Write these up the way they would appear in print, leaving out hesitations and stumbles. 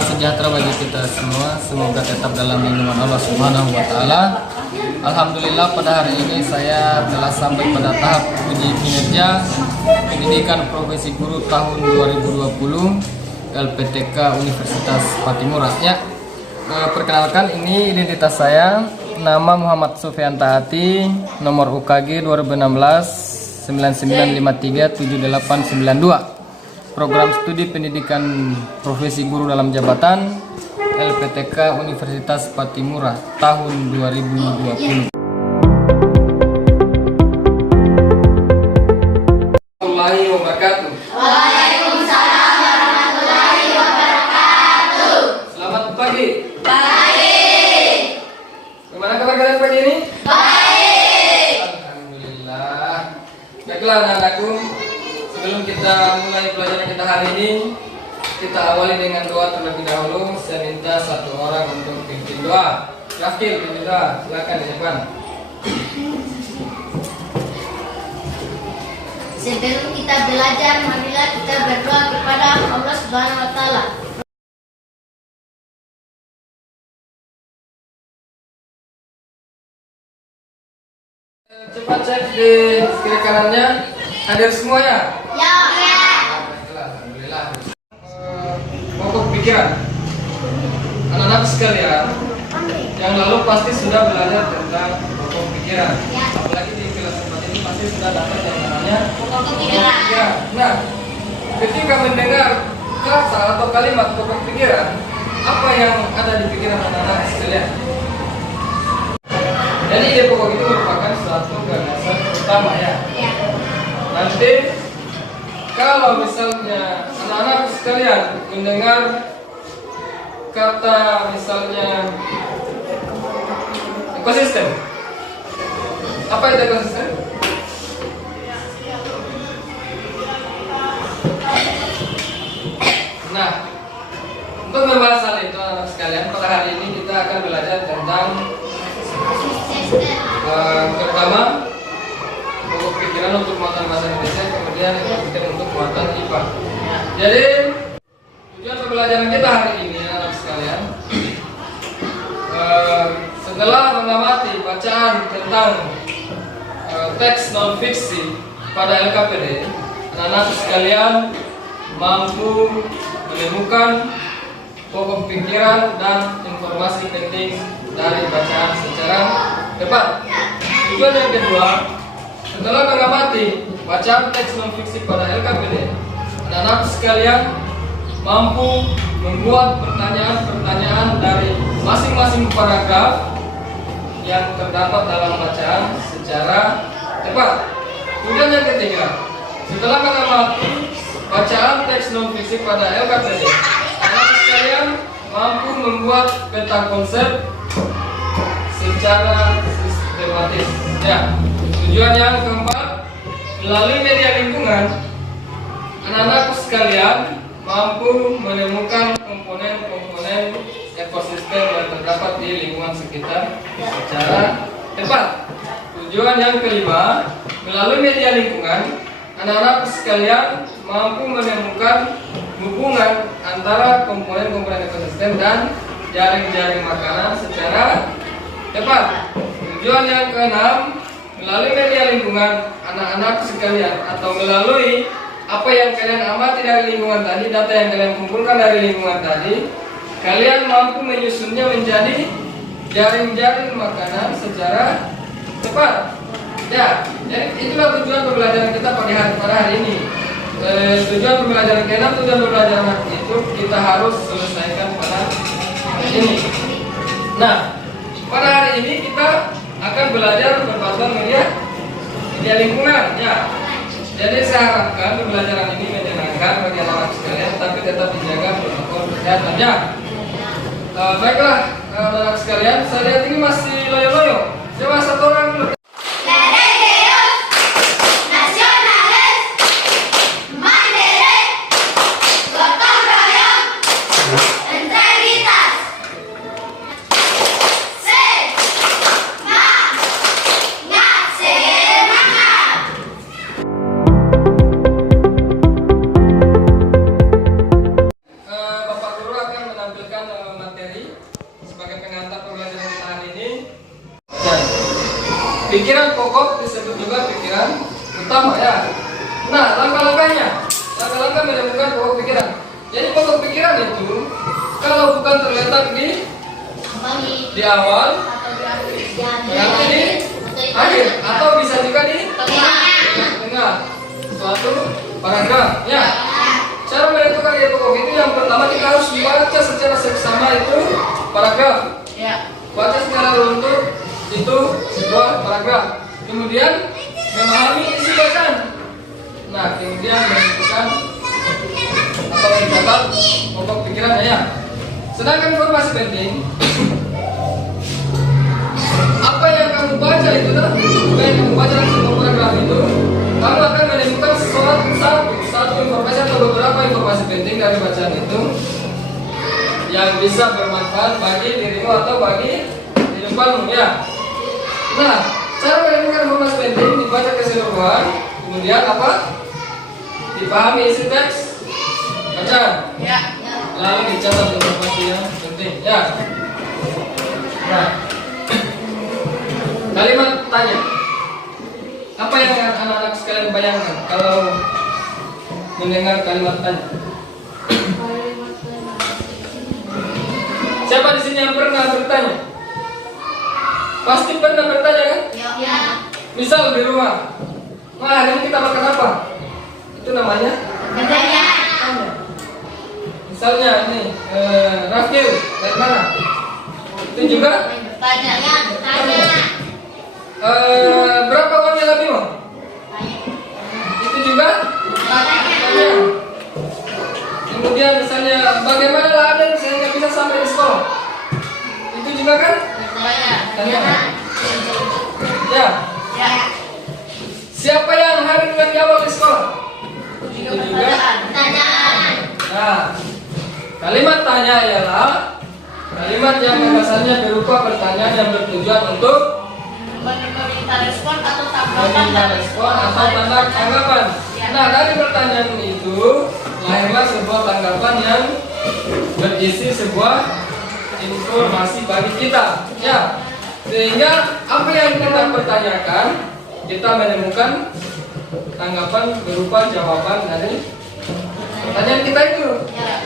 Salam sejahtera bagi kita semua. Semoga tetap dalam lindungan Allah Subhanahu wa taala. Alhamdulillah pada hari ini saya telah sampai pada tahap uji kinerja pendidikan profesi guru tahun 2020 LPTK Universitas Patimura. Ya, perkenalkan, ini identitas saya. Nama Muhammad Sufyan Taati, nomor UKG 2016 99537892. Program studi pendidikan profesi guru dalam jabatan LPTK Universitas Patimura tahun 2020. Warahmatullahi wabarakatuh. Waalaikumsalam warahmatullahi wabarakatuh. Selamat pagi. Baik. Bagaimana kabar kalian pagi ini? Baik. Alhamdulillah. Baiklah anak-anakku, sebelum kita mulai pelajaran kita hari ini, kita awali dengan doa terlebih dahulu. Saya minta satu orang untuk pimpin doa. Syakir, pimpin doa. Silakan di depan. Sebelum kita belajar, marilah kita berdoa kepada Allah Subhanahu wa taala. Cepat cek di kiri kanannya. Hadir semuanya? Ya. Alhamdulillah. Pokok pikiran. Anak-anak sekalian, yang lalu pasti sudah belajar tentang pokok pikiran. Apalagi di kelas 4 ini pasti sudah dapat yang namanya Pokok pikiran. Nah, ketika mendengar kata atau kalimat pokok pikiran, apa yang ada di pikiran anak-anak sekalian? Jadi ide pokok itu merupakan suatu gagasan utama ya. Nanti kalau misalnya anak-anak sekalian mendengar kata misalnya ekosistem, apa itu ekosistem? Nah, untuk membahas hal itu anak-anak sekalian, pada hari ini kita akan belajar tentang pertama pokok pikiran untuk muatan bahasa Indonesia, kemudian ekosistem untuk muatan IPA. Jadi tujuan pembelajaran kita hari ini anak sekalian, setelah mengamati bacaan tentang teks non fiksi pada LKPD, anak-anak sekalian mampu menemukan pokok pikiran dan informasi penting dari bacaan secara tepat. Tujuan yang kedua, setelah mengamati bacaan teks non fiksi pada LKPD, anak-anak sekalian mampu membuat pertanyaan-pertanyaan dari masing-masing paragraf yang terdapat dalam bacaan secara tepat. Tujuan yang ketiga, setelah mengamati bacaan teks non fiksi pada LKPD, anak-anak sekalian mampu membuat peta konsep secara sistematis. Ya. Tujuan yang keempat, melalui media lingkungan, anak-anak sekalian mampu menemukan komponen-komponen ekosistem yang terdapat di lingkungan sekitar secara tepat. Tujuan yang kelima, melalui media lingkungan, anak-anak sekalian mampu menemukan hubungan antara komponen-komponen ekosistem dan jaring-jaring makanan secara tepat. Tujuan yang keenam, melalui media lingkungan, anak-anak sekalian atau melalui apa yang kalian amati dari lingkungan tadi, data yang kalian kumpulkan dari lingkungan tadi, kalian mampu menyusunnya menjadi jaring-jaring makanan secara tepat. Ya, jadi itulah tujuan pembelajaran kita pada hari ini. Tujuan pembelajaran ke-6, tujuan pembelajaran itu kita harus selesaikan pada hari ini. Nah, pada hari ini kita akan belajar berbagai media lingkungan ya. Jadi saya harapkan pembelajaran ini menyenangkan bagi anak-anak sekalian, tapi tetap dijaga protokol kesehatannya. Baiklah anak-anak sekalian, saya lihat ini masih loyo-loyo. Coba satu orang dulu. menemukan pokok pikiran. Jadi pokok pikiran itu kalau bukan terletak di awal, berarti di akhir, atau bisa juga di tengah suatu paragraf. Ya. Cara menentukan dia pokok itu yang pertama kita harus membaca secara seksama itu paragraf. Baca secara runtuh itu sebuah paragraf. Kemudian memahami isi bacaan. Nah, kemudian menentukan atau mencatat pokok pikirannya ya. Sedangkan informasi penting, apa yang kamu baca itu apa yang kamu baca dalam sebuah paragraf itu, kamu akan menemukan satu informasi atau beberapa informasi penting dari bacaan itu yang bisa bermanfaat bagi dirimu atau bagi kehidupanmu ya. Nah, cara menemukan informasi penting dibaca keseluruhan, kemudian apa? Dipahami isi teks bacaan. Lalu dicatat informasi yang penting ya. Nah, kalimat tanya. Apa yang anak-anak sekalian bayangkan kalau mendengar kalimat tanya? Siapa di sini yang pernah bertanya? Pasti pernah bertanya kan? Misal di rumah, hari ini kita makan apa? Itu namanya tanya. Misalnya ini, Rafil dari mana? Itu juga Tanya. berapa uangnya lebih mau? Itu juga tanya. Kemudian misalnya bagaimana Aden sehingga bisa sampai di sekolah? Itu juga kan tanya. Ya. Siapa yang hari ini di awal di sekolah? Itu juga Pertanyaan. Nah, kalimat tanya ialah kalimat yang biasanya berupa pertanyaan yang bertujuan untuk Meminta respon atau meminta respon atau tanda tanggapan. Nah, dari pertanyaan itu lahirlah sebuah tanggapan yang berisi sebuah informasi bagi kita. Ya, sehingga apa yang kita pertanyakan, kita menemukan tanggapan berupa jawaban dari pertanyaan kita itu.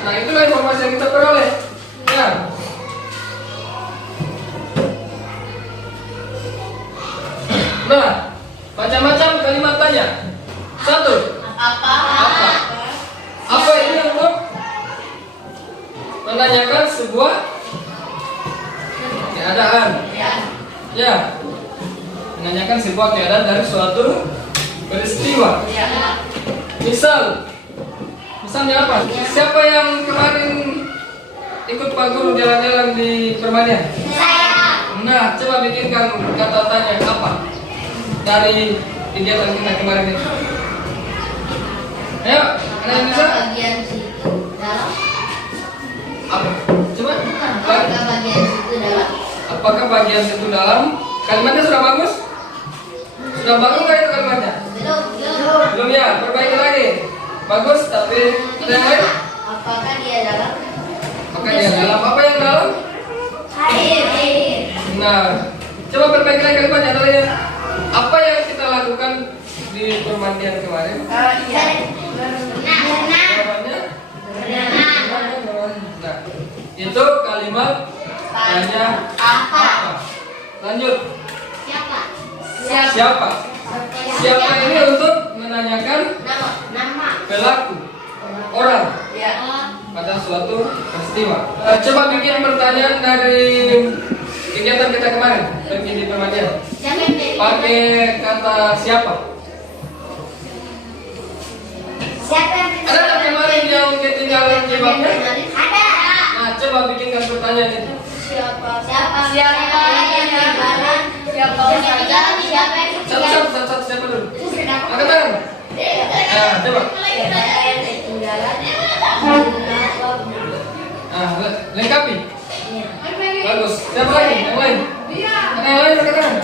Nah, itulah informasi yang kita peroleh. Ya. Nah, macam-macam kalimat tanya. Satu, Apa? apa ini untuk menanyakan sebuah keadaan. Ya, menanyakan sebuah keadaan dari suatu peristiwa. Misalnya apa? Siapa yang kemarin ikut Pak Guru jalan-jalan di Permanian? Nah, coba bikinkan kata tanya apa dari kegiatan kita kemarin itu. Ayo, ada yang bisa? Bagian situ dalam. Apa? Coba. Apakah bagian situ dalam? Apakah bagian situ dalam? Kalimatnya sudah bagus? Sudah bagus nggak itu kalimatnya? Belum. Belum ya, perbaiki lagi. Bagus, tapi ada yang lain? Apakah dia dalam? Apakah dia dalam? Apa yang dalam? Air. Nah, coba perbaiki lagi kalimatnya. Ada lagi. Apa yang kita lakukan di permandian kemarin? Jawabannya? Nah, itu kalimat tanya apa. Lanjut. Siapa? Siapa ini untuk menanyakan Nama. pelaku orang pada suatu peristiwa. Coba bikin pertanyaan dari kegiatan kita kemarin pergi di permandian. Pakai kata siapa? Ada nggak kemarin yang ketinggalan jawabnya? Ada. Nah, coba bikinkan pertanyaan itu. Siapa yang ketinggalan? Satu siapa dulu? Angkat tangan. Nah, coba. Nah, lengkapi. Bagus. Siapa lagi? Yang lain? Ada yang lain angkat tangan.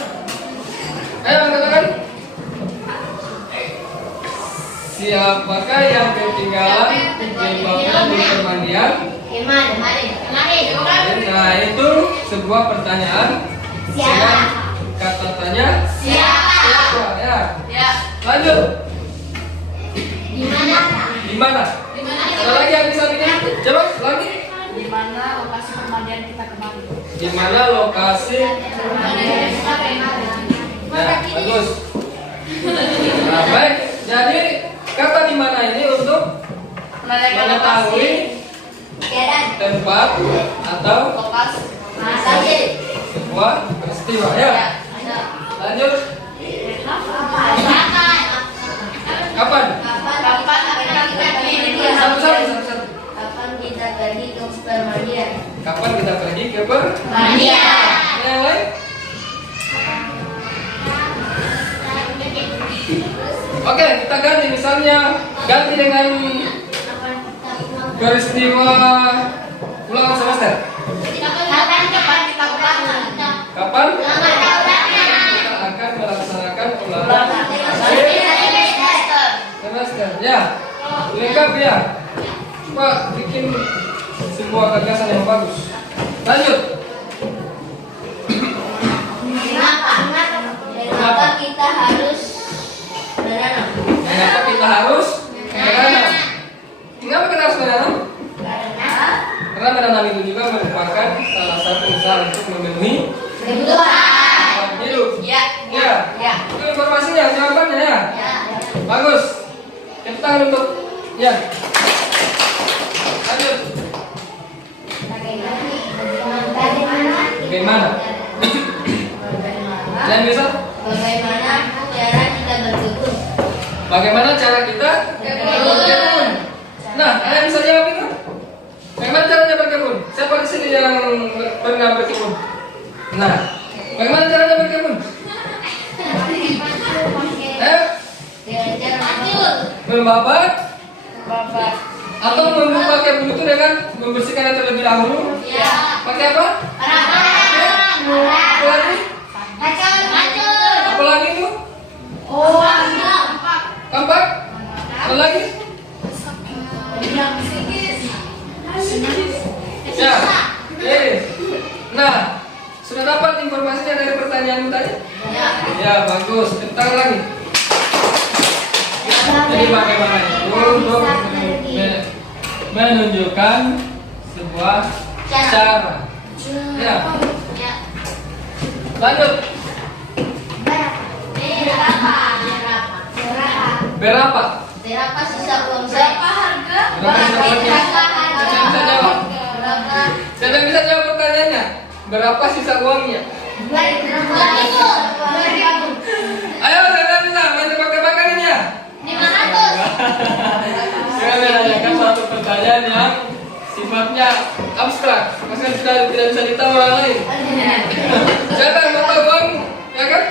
Ayo angkat tangan. Siapakah yang ketinggalan jawabnya di permandian? Nah, itu sebuah pertanyaan. Dengan kata tanya Siapa? ya. Lanjut. Di mana? Di mana? Ada lagi yang bisa bikin? Coba lagi. Di mana lokasi pemandian kita kemarin? Di mana lokasi? Ya, bagus. Nah, baik. Jadi kata di mana ini untuk mengetahui tempat atau sebuah peristiwa. Ya. Lanjut. Kapan? Satu-satu. Kapan kita pergi ke permandian? Kapan kita pergi ke permandian? Yang lain? Oke, kita ganti misalnya ganti dengan peristiwa ulangan semester. Kapan kita ulangan? Kapan? Kita akan melaksanakan ulangan semester. Ya, lengkap ya. Coba bikin sebuah gagasan yang bagus. Lanjut. Kenapa kita harus menanam? Kenapa kita harus menanam? Kenapa kita harus menanam? Karena menanam itu juga merupakan salah satu usaha untuk memenuhi kebutuhan hidup. Ya. Itu informasinya, jawabannya ya. Bagus. Tepuk tangan untuk ya. Lanjut. Bagaimana? Yang bisa? Bagaimana cara kita berkebun? Bagaimana cara kita berkebun? Nah, ada yang bisa jawab itu? Bagaimana caranya berkebun? Siapa di sini yang pernah berkebun? Nah, bagaimana caranya berkebun? Membabat atau membuka kebun itu dengan membersihkannya terlebih dahulu? Pakai apa? Apa lagi? Apa lagi itu? Kampak? Apa lagi? Ya. Nah, sudah dapat informasinya dari pertanyaan tadi? Ya, bagus. Tepuk lagi. Jadi bagaimana itu untuk menunjukkan sebuah cara. Ya. Lanjut. Berapa? Berapa sisa uang saya? Siapa yang bisa jawab pertanyaannya? Berapa sisa uangnya? Ayo, siapa yang bisa? Main tebak-tebakan ini ya? 500. Saya menanyakan satu pertanyaan yang sifatnya abstrak, maksudnya tidak bisa ditahu orang lain. Siapa yang mau tahu uang? Ya kan?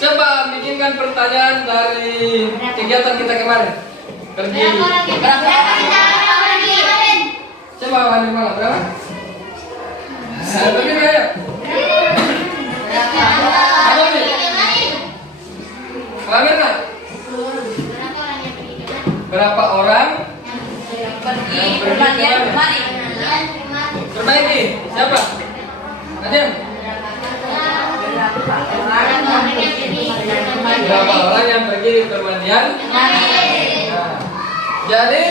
Coba bikinkan pertanyaan dari kegiatan kita kemarin. Pergi. Coba hari malam berapa? Pergi ya. Apa nih? Paham nggak? Berapa orang Pergi permandian kemarin. perbaiki? Siapa? Nadim? Berapa orang yang pergi permandian? Nah, jadi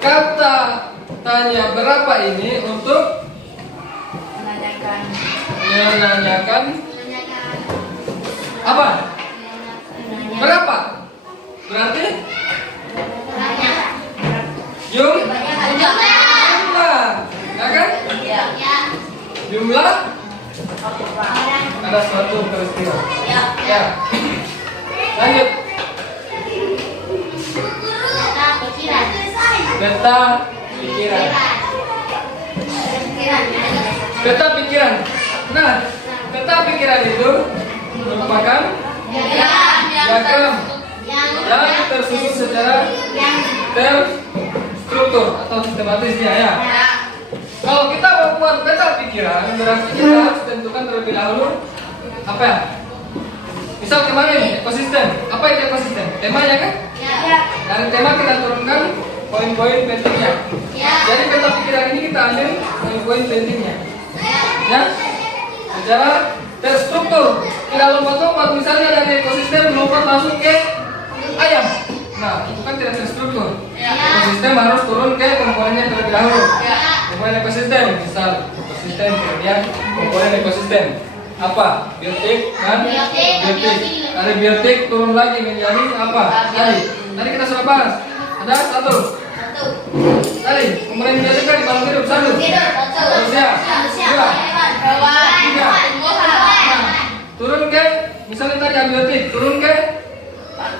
kata tanya berapa ini untuk menanyakan apa? Berapa? Berarti jumlah, ya kan? Jumlah ada suatu peristiwa. Ya. Lanjut. Peta pikiran. Peta pikiran. Nah, peta pikiran itu merupakan diagram yang tersusun secara terstruktur atau sistematisnya ya. Kalau kita mau buat peta pikiran, berarti kita harus tentukan terlebih dahulu apa ya? Misal kemarin ekosistem, apa itu ekosistem? Temanya kan? Dari tema kita turunkan poin-poin pentingnya. Jadi peta pikiran ini kita ambil poin-poin pentingnya. Ya, secara terstruktur. Tidak lompat-lompat. Misalnya dari ekosistem lompat masuk ke ayam. Nah, itu kan tidak terstruktur. Ya. Ekosistem harus turun ke komponennya terlebih dahulu. Ya. Komponen ekosistem, misal ekosistem, kemudian komponen ekosistem. Apa? Biotik kan? Biotik. Dari biotik turun lagi menjadi apa? Tadi kita sudah bahas. Ada satu. Tadi komponen biotik kan di makhluk hidup satu. Manusia. Dua. Hewan. Tiga. Tumbuhan. Nah, turun ke misalnya tadi abiotik, turun ke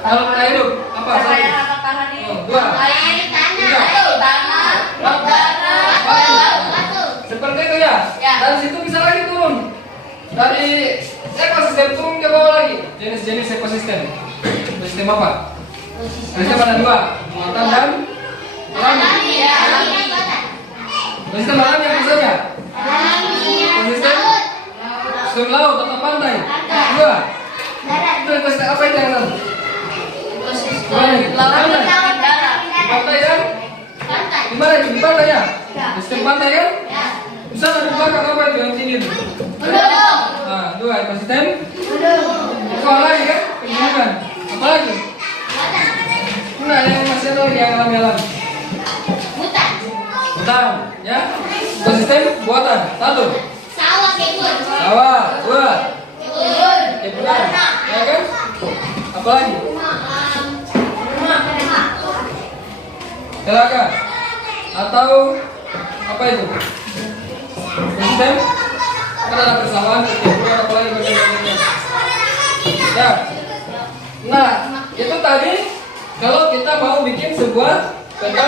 makhluk tak hidup. Apa? Satu. Saya akan tahan ini. Dua. Air, Tiga. tanah, udara, Batu. Seperti itu ya. Ya. Dari situ bisa lagi turun. Dari ekosistem turun ke bawah lagi. Jenis-jenis ekosistem. Ekosistem apa? Ekosistem ada dua. Muatan dan alami. Ekosistem alami apa saja? Ekosistem ekosistem laut atau pantai. Dua. Itu ekosistem apa itu yang lain? laut, darat. Pantai dan di mana itu? Di pantai ya? Ekosistem pantai kan? Bisa ada di belakang apa itu yang tinggi itu? Nah, dua ekosistem. Itu lagi kan? Pegunungan. Apa lagi? Enggak, yang masih ada lagi yang alami-alami. Hutan, ya? Ekosistem buatan. Satu. Sawah. Dua. Kebunan. Ya kan? Apa lagi? Telaga. Atau apa itu? Ekosistem. Kan ada persawahan, kebunan, apa lagi bagian-bagiannya. Ya. Nah, itu tadi kalau kita mau bikin sebuah peta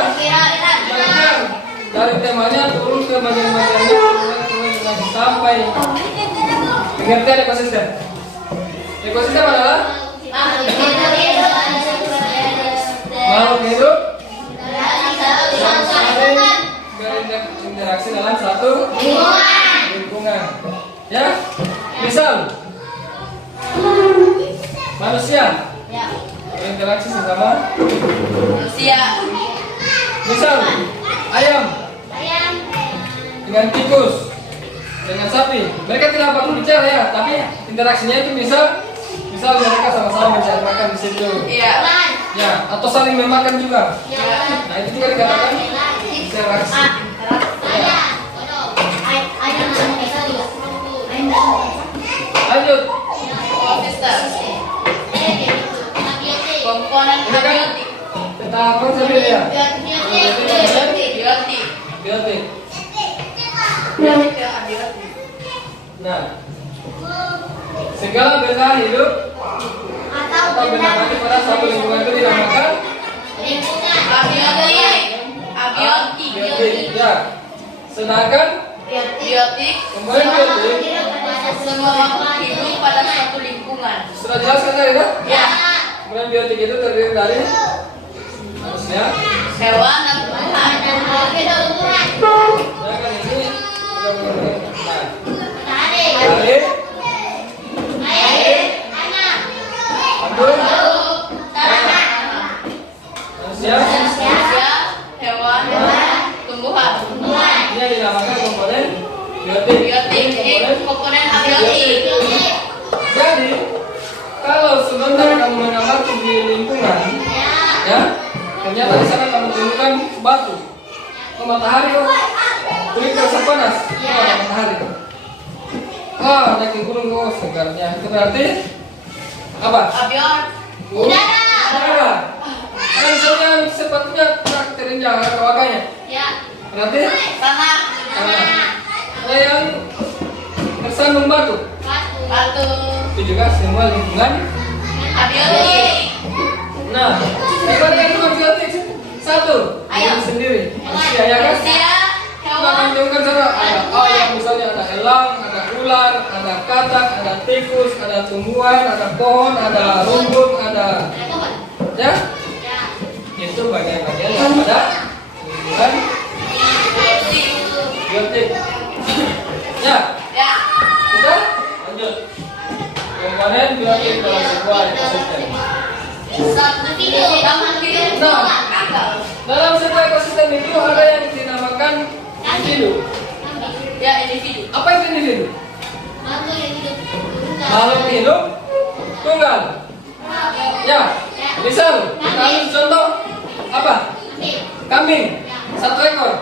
dari temanya turun ke bagian-bagiannya turun sampai pengertian ekosistem. Ekosistem adalah makhluk hidup saling berinteraksi dalam satu lingkungan. Ya, misal manusia berinteraksi sesama Manusia. misal ayam dengan tikus dengan sapi, mereka tidak perlu bicara ya, tapi interaksinya itu bisa misal mereka sama-sama mencari makan di situ, Iya. ya, atau saling memakan juga. Nah itu juga dikatakan interaksi. Lanjut, Ekosistem. Komponen abiotik. kita konsep ini ya. Biotik. Biotik. Biotik yang abiotik. Nah, segala benda hidup atau benda mati pada satu lingkungan itu dinamakan Abiotik. Abiotik. biotik. Ya. Sedangkan Biotik. komponen biotik Semua makhluk hidup pada suatu lingkungan. sudah jelaskan tadi kan? Ya. Komponen biotik itu terdiri dari manusia. Hewan dan tumbuhan. Sedangkan ini sudah menggunakan air, anggur, manusia. Manusia, hewan, tumbuhan. Ini yang dinamakan komponen biotik. Biotik. Jadi komponen abiotik. Jadi kalau sebentar kamu mengamati di lingkungan, ya, ternyata di sana kamu temukan batu, matahari, kulit terasa panas, matahari. Naik gunung, segarnya. Itu berarti apa? Abiot. Udara. Kan misalnya sepatunya terinjak kawakannya. Berarti Tanah. ada yang tersandung batu. Batu. Itu juga semua lingkungan. Abiotik. Nah, daripada yang non biotik satu, Ayo. diri sendiri. Manusia ya kan? Manusia, Nah, hewan, kan sana ada ayam, misalnya ada elang, ada ular, ada katak, ada tikus, ada tumbuhan, ada pohon, ada rumput, ada ya. Itu bagian-bagian yang ada lingkungan biotik. Ya, ya. kita lanjut. Komponen biotik dalam sebuah ekosistem. Satu video. Dalam sebuah ekosistem itu ada yang dinamakan individu. Ya, individu. Apa itu individu? Makhluk hidup tunggal. Ya, misal kita ambil contoh Kambing. 1 ekor.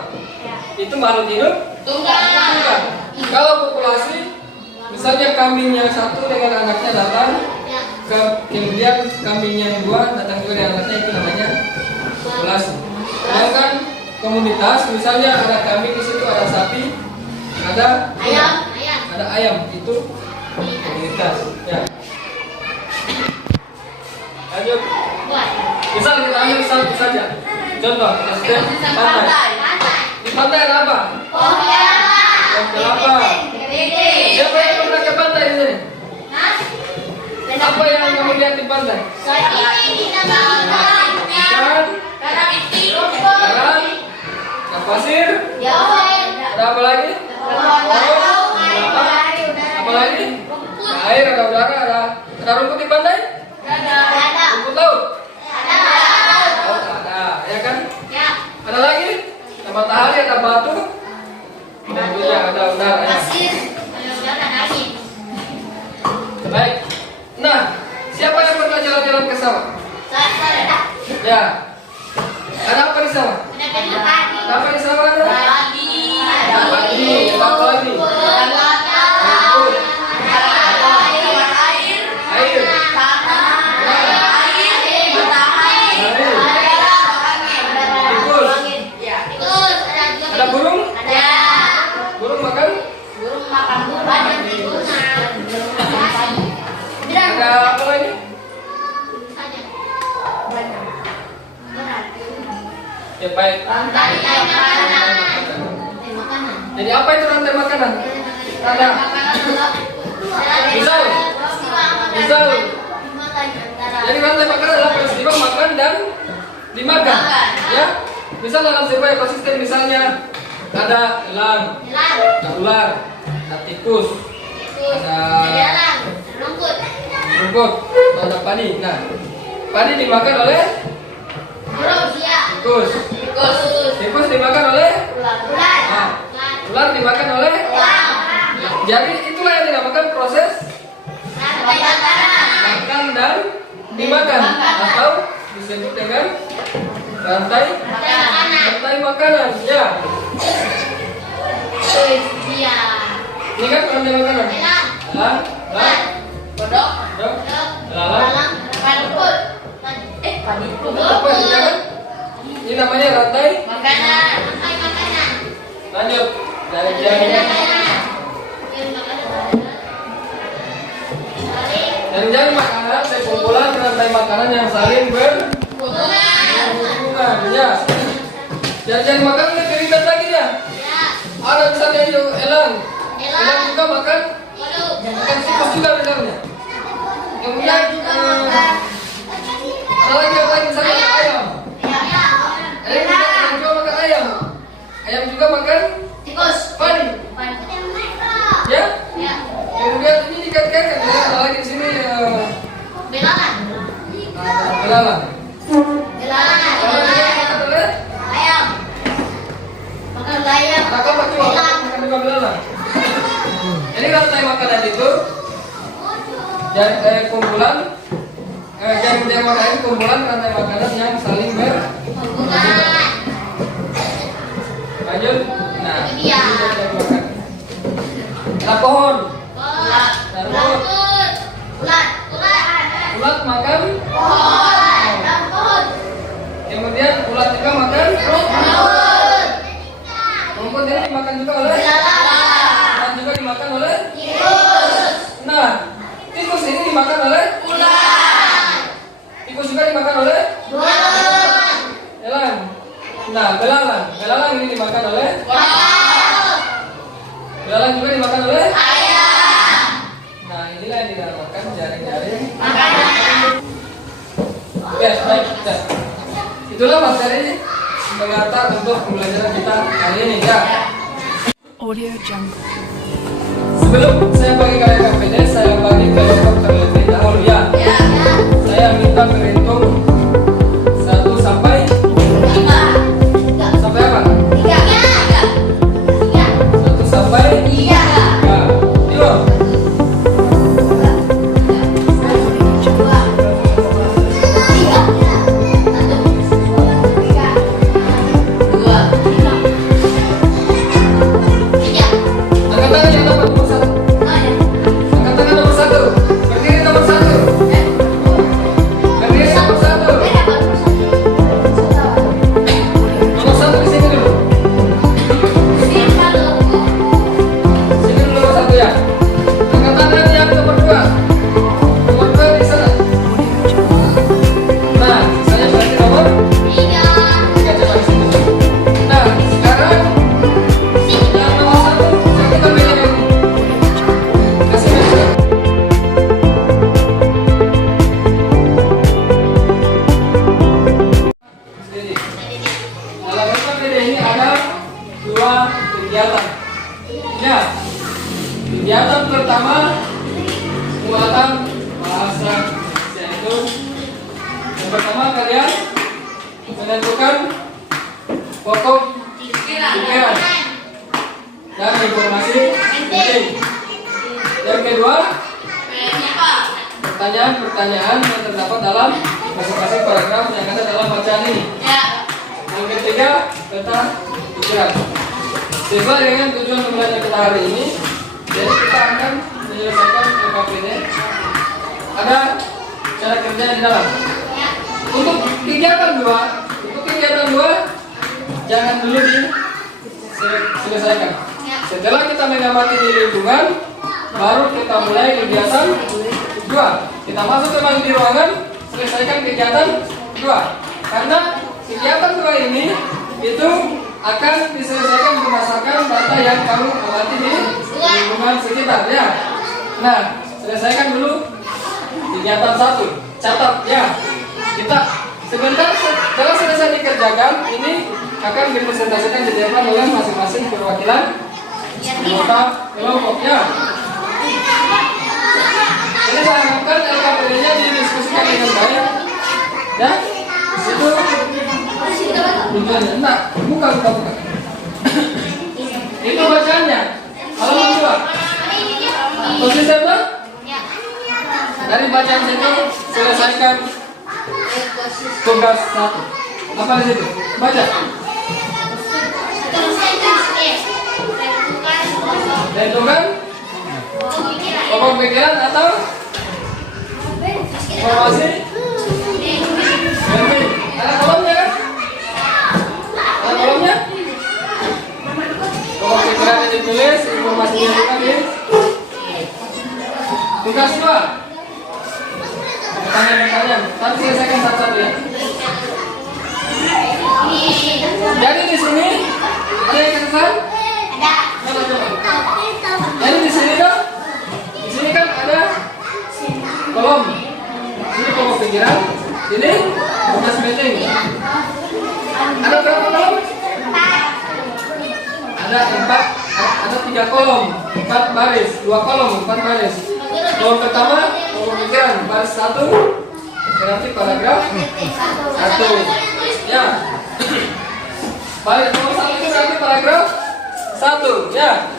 Itu makhluk hidup? Tunggal. Bukan. Kalau populasi, misalnya kambing yang 1 dengan anaknya datang, kemudian kambing yang 2 datang juga dengan anaknya, itu namanya populasi. Sedangkan komunitas, misalnya ada kambing di situ, ada sapi, ada ayam, itu komunitas. Ya. Lanjut. Misal kita ambil satu saja. Contoh, sistem pantai. Di pantai ada apa? Pohon kelapa. Siapa yang pernah ke pantai di sini? Apa yang kamu lihat di pantai? Ikan, karang, pasir. Ada apa lagi? Apa lagi? Air, ada udara, ada rumput di pantai? Rumput laut? Laut ada, ya kan? Ada lagi? Ada matahari, ada batu, dan juga ada udara. Ya. Baik. Nah, siapa yang pernah jalan-jalan ke sawah? Ya. Ada apa di sawah? Ada apa di sawah? Ada padi. Ada apa lagi? Air. Tikus. Ada burung? Burung makan? Ada apa lagi? Ya baik. Jadi apa itu rantai makanan? Ada. Misal. Jadi rantai makanan adalah peristiwa makan dan dimakan. Ya. Misal dalam sebuah ekosistem misalnya ada elang, ada ular, ada tikus, ada rumput, ada padi. Nah, padi dimakan oleh tikus. Tikus dimakan oleh ular dimakan oleh. Jadi itulah yang dinamakan proses makan dan dimakan atau disebut dengan rantai makanan. Ya. Ini kan rantai makanan. Kodok, belalang, apa ini kan? Ini namanya rantai makanan. Lanjut dari jaring. Dari jaring makanan, sekumpulan rantai makanan yang saling berhubungan. Ya. Dari jaring makanan ini dirindas lagi ya. Ada misalnya elang juga makan tikus juga misalnya. Kemudian ada lagi apa misalnya ayam. Ayam juga makan ayam. Ayam juga makan padi. Ya. Kemudian ini dikaitkan ada lagi di sini belalang. Belalang makan oleh ayam. Makan juga belalang. Jadi rantai makanan itu kumpulan jaring makanan kumpulan rantai makanan yang saling berhubungan. Lanjut. Nah, ini jaring makanan. Ada pohon. Ulat makan pohon. Kemudian ulat juga makan rumput. Rumput ini dimakan juga oleh dan juga dimakan oleh tikus. Nah, tikus ini dimakan oleh ulat. Tikus juga dimakan oleh elang. Nah, belalang ini dimakan oleh belalang juga dimakan oleh ayam. Nah, inilah yang dinamakan jaring-jaring makanan. Ya, baik. Itulah materi pengantar untuk pembelajaran kita kali ini ya. Audio Jungle. Sebelum saya bagi kalian KPD, saya bagi kelompok terlebih dahulu ya. Saya minta berhitung 1 sampai 5. Sampai apa? 1 sampai 3. Yuk. LKPD ini ada 2 kegiatan. Ya, kegiatan pertama muatan bahasa Indonesia itu yang pertama kalian menentukan pokok pikiran dan informasi penting. Yang kedua, pertanyaan-pertanyaan yang terdapat dalam masing-masing paragraf yang ada dalam bacaan ini. Yang ketiga, tentang pikiran. Sesuai dengan tujuan pembelajaran kita hari ini, jadi kita akan menyelesaikan LKPD. Ada cara kerja di dalam. Untuk kegiatan 2, jangan dulu diselesaikan. Setelah kita mengamati di lingkungan, baru kita mulai kegiatan 2. Kita masuk kembali di ruangan, selesaikan kegiatan 2. Karena kegiatan 2 ini itu akan diselesaikan berdasarkan data yang kamu amati di lingkungan sekitar ya. Nah, selesaikan dulu kegiatan 1. Catat ya. Kita sebentar setelah selesai dikerjakan, ini akan dipresentasikan di depan oleh masing-masing perwakilan anggota kelompoknya. Jadi saya harapkan LKPD-nya didiskusikan dengan baik. Ya, itu tujuannya. Nah, buka. Itu bacaannya. Halaman 2. Konsisten. Dari bacaan itu selesaikan tugas 1. Apa di situ? Baca. Tentukan pokok pikiran atau informasi penting. Ada kolomnya kan? Ada kolomnya? Pokok pikiran yang ditulis, informasi yang ditulis. Tugas 2. Pertanyaan-pertanyaan. Tapi selesaikan satu-satu ya. Jadi di sini ada yang kesan? Coba. Jadi di sini dong. Di sini kan ada kolom. Ini pokok pikiran. Ini tugas meeting. Ada berapa kolom? Ada 4. Ada 3 kolom. 4 baris. 2 kolom. 4 baris. Kolom pertama pokok pikiran baris 1. Berarti paragraf 1. Ya. Baris nomor 1 itu berarti paragraf 1 ya.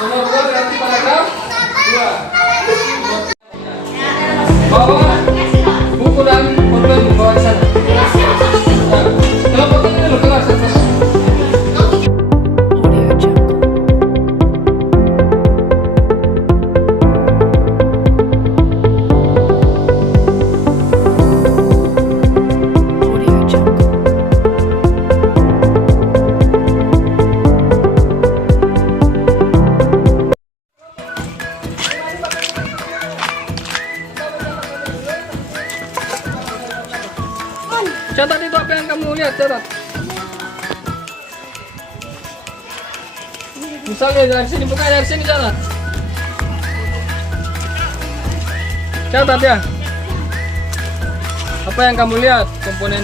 Nomor 2 berarti paragraf 2. Bawa buku dan pulpen dibawa di sana. Nah, kalau fotonya dulu kelas satu. Audio Jungle. Audio Jungle. Catat itu apa yang kamu lihat, catat. Misalnya dari sini, bukan dari sini, catat. Catat ya. Apa yang kamu lihat? Komponen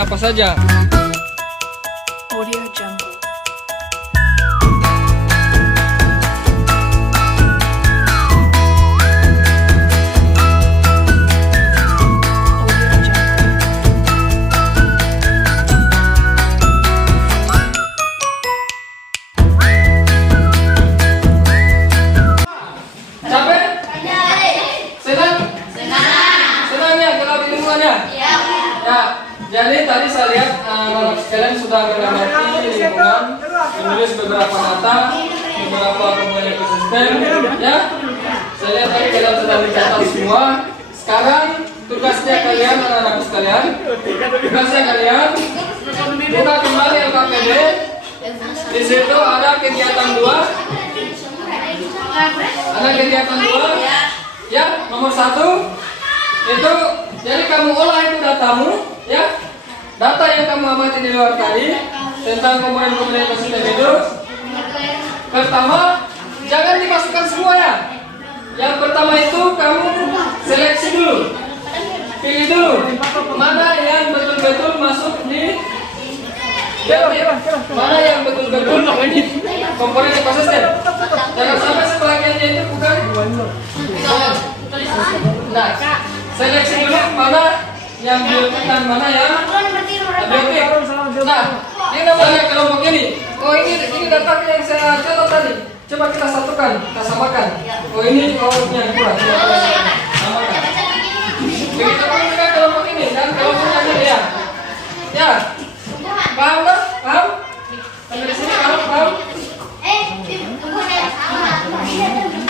apa saja? Audio Jungle. Audio Jungle. Capek? Senang? Senang ya kalau di lingkungannya? Ya. Jadi tadi saya lihat anak sekalian sudah mengamati lingkungan, menulis beberapa data, beberapa komponen ekosistem, ya. Saya lihat tadi kalian sudah mencatat semua. Sekarang tugasnya kalian anak-anak sekalian, buka kembali LKPD. Di situ ada kegiatan 2. Ada kegiatan 2. Ya, nomor 1 itu jadi kamu olah itu datamu, ya. Data yang kamu amati di luar tadi tentang komponen-komponen ekosistem itu. Pertama, jangan dimasukkan semua ya. Yang pertama itu kamu seleksi dulu. Pilih dulu mana yang betul-betul masuk di Mana yang betul-betul komponen yang konsisten. Jangan sampai sebagiannya itu bukan. Nah, seleksi dulu mana yang biologis dan mana yang abiotik. Nah, ini namanya kelompok ini. Oh ini data yang saya catat tadi. Coba kita satukan, kita samakan. Oh ini yang kurang. Samakan. Begitu pun juga kelompok ini dan kelompok yang ini ya. Ya. Paham tak? Paham? Sampai di sini paham?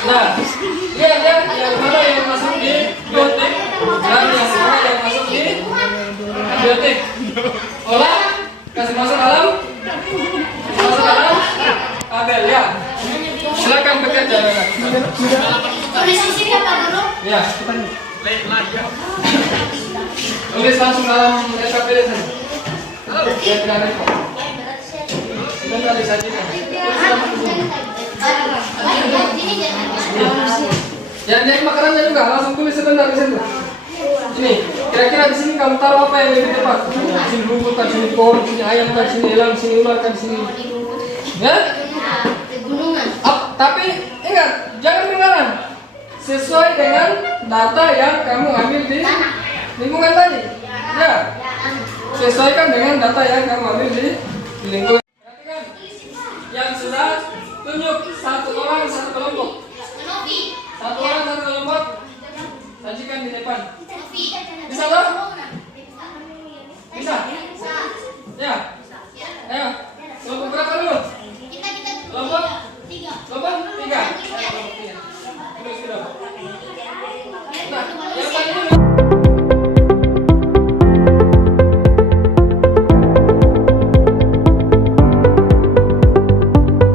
Nah, lihat ya, yang mana yang masuk di biotik dan yang mana yang masuk di abiotik. Olah, kasih masuk dalam tabel ya. Silakan bekerja dengan. Tulis di sini apa dulu? Ya. Tulis langsung dalam SKPD saja. Ya, tidak repot. Sebentar disajikan. Jangan jadi makanannya juga, langsung tulis sebentar di situ. Ini, kira-kira di sini kamu taruh apa yang lebih tepat? Sini rumput, kan sini pohon, sini ayam, kan sini elang, sini ular, kan sini. Ya? Tapi ingat, jangan mengarang. Sesuai dengan data yang kamu ambil di lingkungan tadi. Ya. Sesuaikan dengan data yang kamu ambil di lingkungan. Perhatikan. Yang sudah tunjuk satu orang satu kelompok. Satu orang satu kelompok. Sajikan di depan. Bisa toh? Bisa? Ya. Ayo. Kelompok berapa dulu? Kelompok? Kelompok 3. Terus sudah. Nah, yang tadi dulu.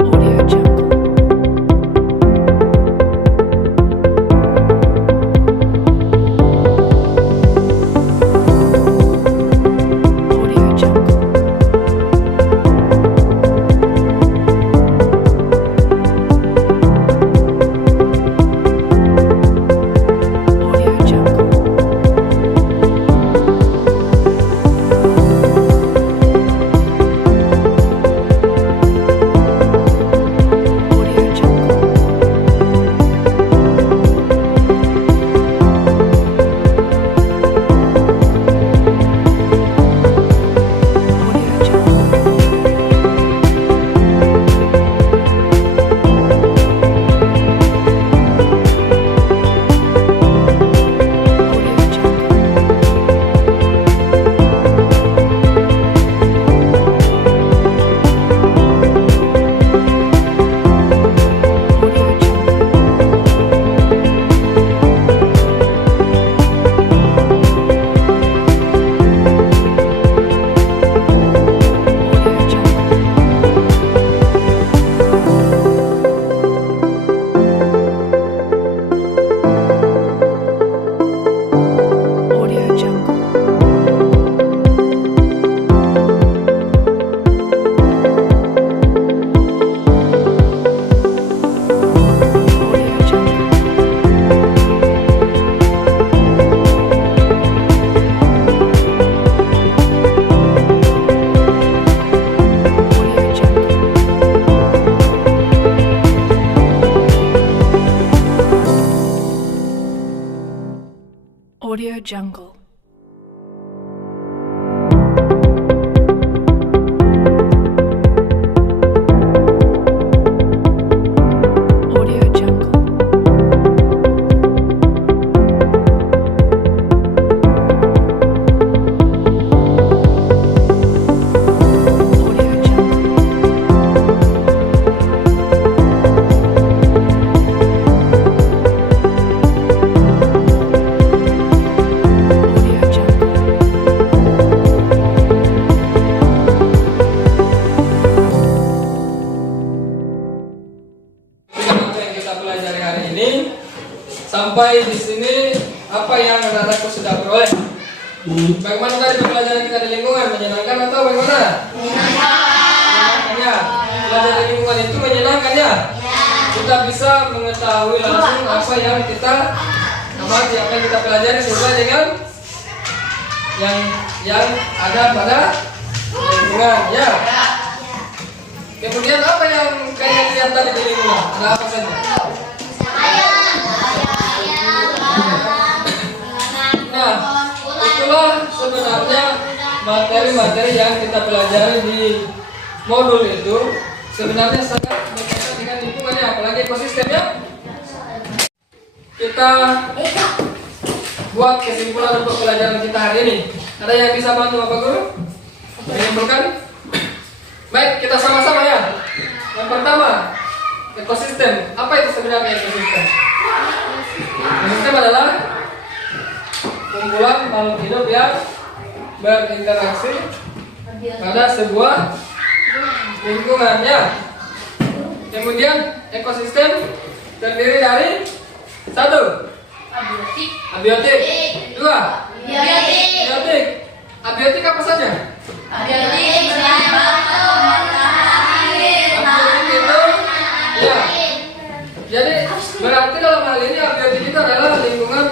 Audio Jungle. Audio Jungle. Audio Jungle. Audio Jungle. Audio Jungle. Audio Jungle. Audio Jungle. Audio Jungle. Audio Jungle. Audio Jungle. Audio Jungle. Audio Jungle. Audio Jungle. Audio Jungle. Audio Jungle. Apa yang kita pelajari hari ini sampai di sini apa yang anak-anakku sudah peroleh. Bagaimana tadi pembelajaran kita di lingkungan, menyenangkan atau bagaimana? Menyenangkan ya. Belajar di lingkungan itu menyenangkan ya. Kita bisa mengetahui langsung apa yang kita amati, apa yang kita pelajari sesuai dengan yang ada pada lingkungan. Ya. Kemudian apa yang kalian lihat tadi di lingkungan? Ada apa saja? Nah, itulah sebenarnya materi-materi yang kita pelajari di modul itu sebenarnya sangat berkaitan dengan lingkungannya, apalagi ekosistemnya. Kita buat kesimpulan untuk pelajaran kita hari ini. Ada yang bisa bantu Bapak Guru? Menyimpulkan? Baik, kita sama-sama ya. Yang pertama, ekosistem. Apa itu sebenarnya ekosistem? Ekosistem adalah kumpulan makhluk hidup yang berinteraksi pada sebuah lingkungannya. Kemudian ekosistem terdiri dari 1. Abiotik. 2. Abiotik. Abiotik apa saja? Abiotik itu ya. Jadi berarti dalam hal ini abiotik itu adalah lingkungan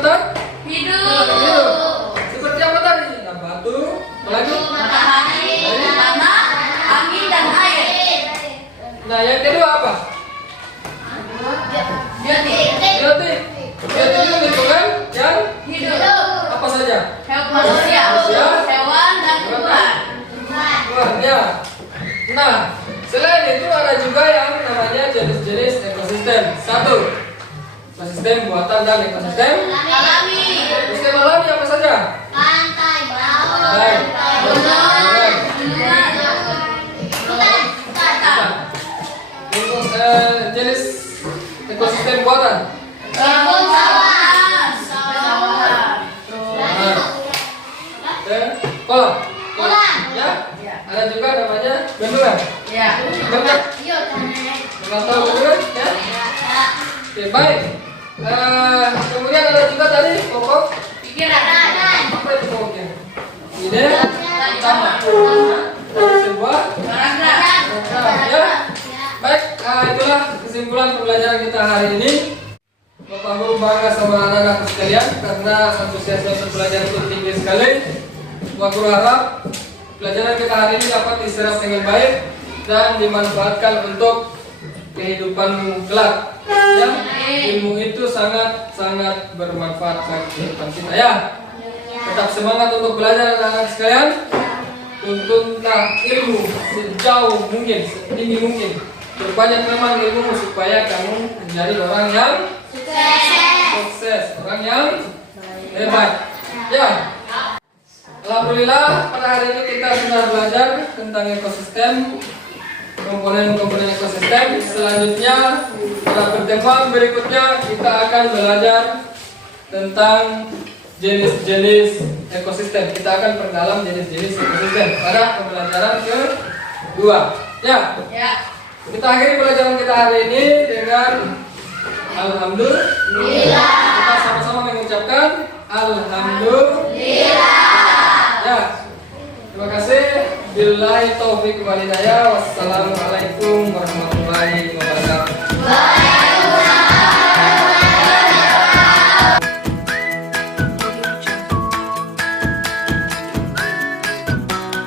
hidup. Seperti apa tadi? Nah, batu, apalagi? Matahari, tanah, angin dan air. Nah, yang kedua apa? Biotik. Biotik. Biotik itu lingkungan yang Hidup. apa saja? Manusia, hewan dan tumbuhan. Ya. Nah, selain itu ada juga yang namanya jenis-jenis ekosistem. 1. Ekosistem buatan dan ekosistem Alami. ekosistem alami apa saja? Pantai, laut, Baik. Jenis ekosistem buatan. Kebun sawah. Kolam. Kolam. Ya. Ada juga namanya bendungan. Ya. Benar? Yuk, Pernah tahu bendungan? Ya. Oke, baik. Kemudian ada juga tadi pokok. Pikiran. Apa itu pokoknya? Ide utama dari sebuah Paragraf. ya. Baik, itulah kesimpulan pembelajaran kita hari ini. Bapak Guru bangga sama anak-anak sekalian karena antusiasme untuk belajar itu tinggi sekali. Bapak Guru harap pelajaran kita hari ini dapat diserap dengan baik dan dimanfaatkan untuk kehidupanmu kelak. Ya, ilmu itu sangat bermanfaat bagi kehidupan kita ya. Tetap semangat untuk belajar anak-anak sekalian. Tuntunlah ilmu sejauh mungkin, setinggi mungkin. Perbanyak memang ilmu supaya kamu menjadi orang yang sukses, orang yang hebat. Ya. Alhamdulillah pada hari ini kita sudah belajar tentang ekosistem, komponen-komponen ekosistem. Selanjutnya pada pertemuan berikutnya kita akan belajar tentang jenis-jenis ekosistem. Kita akan perdalam jenis-jenis ekosistem pada pembelajaran kedua. Ya. Kita akhiri pelajaran kita hari ini dengan alhamdulillah. Kita sama-sama mengucapkan alhamdulillah. Ya. Terima kasih. Billahi taufik wal hidayah. Wassalamualaikum warahmatullahi wabarakatuh.